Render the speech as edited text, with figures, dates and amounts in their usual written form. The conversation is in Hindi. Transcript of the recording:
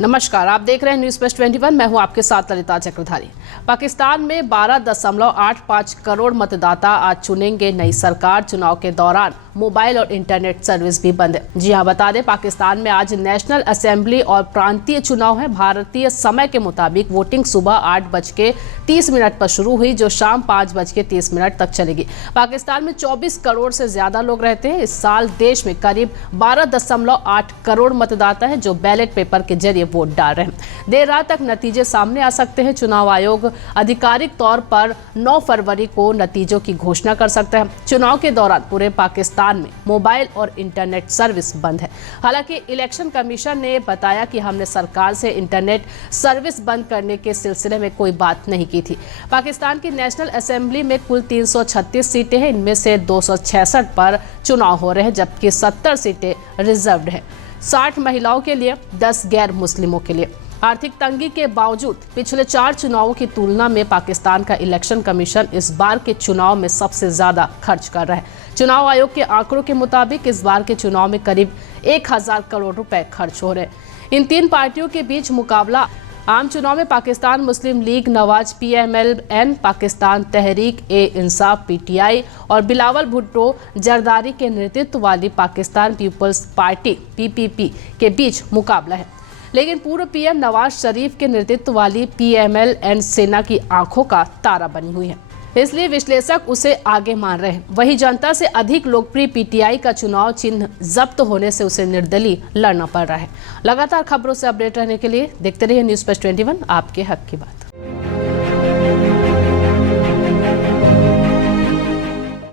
नमस्कार, आप देख रहे हैं न्यूज़ प्लस 21। मैं हूं आपके साथ ललिता चक्रधारी। पाकिस्तान में 12.85 करोड़ मतदाता आज चुनेंगे नई सरकार। चुनाव के दौरान मोबाइल और इंटरनेट सर्विस भी बंद है। जी हां, बता दें, पाकिस्तान में आज नेशनल असेंबली और प्रांतीय चुनाव है। भारतीय समय के मुताबिक वोटिंग सुबह 8:30 पर शुरू हुई, जो शाम 5:30 तक चलेगी। पाकिस्तान में 24 करोड़ से ज्यादा लोग रहते हैं। इस साल देश में करीब 12.8 करोड़ मतदाता है जो बैलेट पेपर के जरिए वोट डाल रहे हैं। देर रात तक नतीजे सामने आ सकते हैं। चुनाव आयोग आधिकारिक तौर पर 9 फरवरी को नतीजों की घोषणा कर सकता है। चुनाव के दौरान पूरे पाकिस्तान में मोबाइल और इंटरनेट सर्विस बंद है। हालांकि इलेक्शन कमीशन ने बताया कि हमने सरकार से इंटरनेट सर्विस बंद करने के सिलसिले में कोई बात नहीं की थी। पाकिस्तान की नेशनल असेंबली में कुल 336 सीटें हैं। इनमें से 266 पर चुनाव हो रहे हैं, जबकि 70 सीटें रिजर्व्ड हैं। 60 महिलाओं के लिए, 10 गैर मुस्लिमों के लिए। आर्थिक तंगी के बावजूद पिछले 4 चुनावों की तुलना में पाकिस्तान का इलेक्शन कमीशन इस बार के चुनाव में सबसे ज्यादा खर्च कर रहा है। चुनाव आयोग के आंकड़ों के मुताबिक इस बार के चुनाव में करीब 1000 करोड़ रुपए खर्च हो रहे हैं। इन 3 पार्टियों के बीच मुकाबला आम चुनाव में पाकिस्तान मुस्लिम लीग नवाज PMLN, पाकिस्तान तहरीक-ए-इंसाफ PTI और बिलावल भुट्टो जरदारी के नेतृत्व वाली पाकिस्तान पीपल्स पार्टी PPP के बीच मुकाबला है। लेकिन पूर्व PM नवाज शरीफ के नेतृत्व वाली PMLN सेना की आंखों का तारा बनी हुई है, इसलिए विश्लेषक उसे आगे मान रहे हैं। वही जनता से अधिक लोकप्रिय PTI का चुनाव चिन्ह जब्त होने से उसे निर्दलीय लड़ना पड़ रहा है। लगातार खबरों से अपडेट रहने के लिए देखते रहिए न्यूज़ प्लस 21, आपके हक की बात।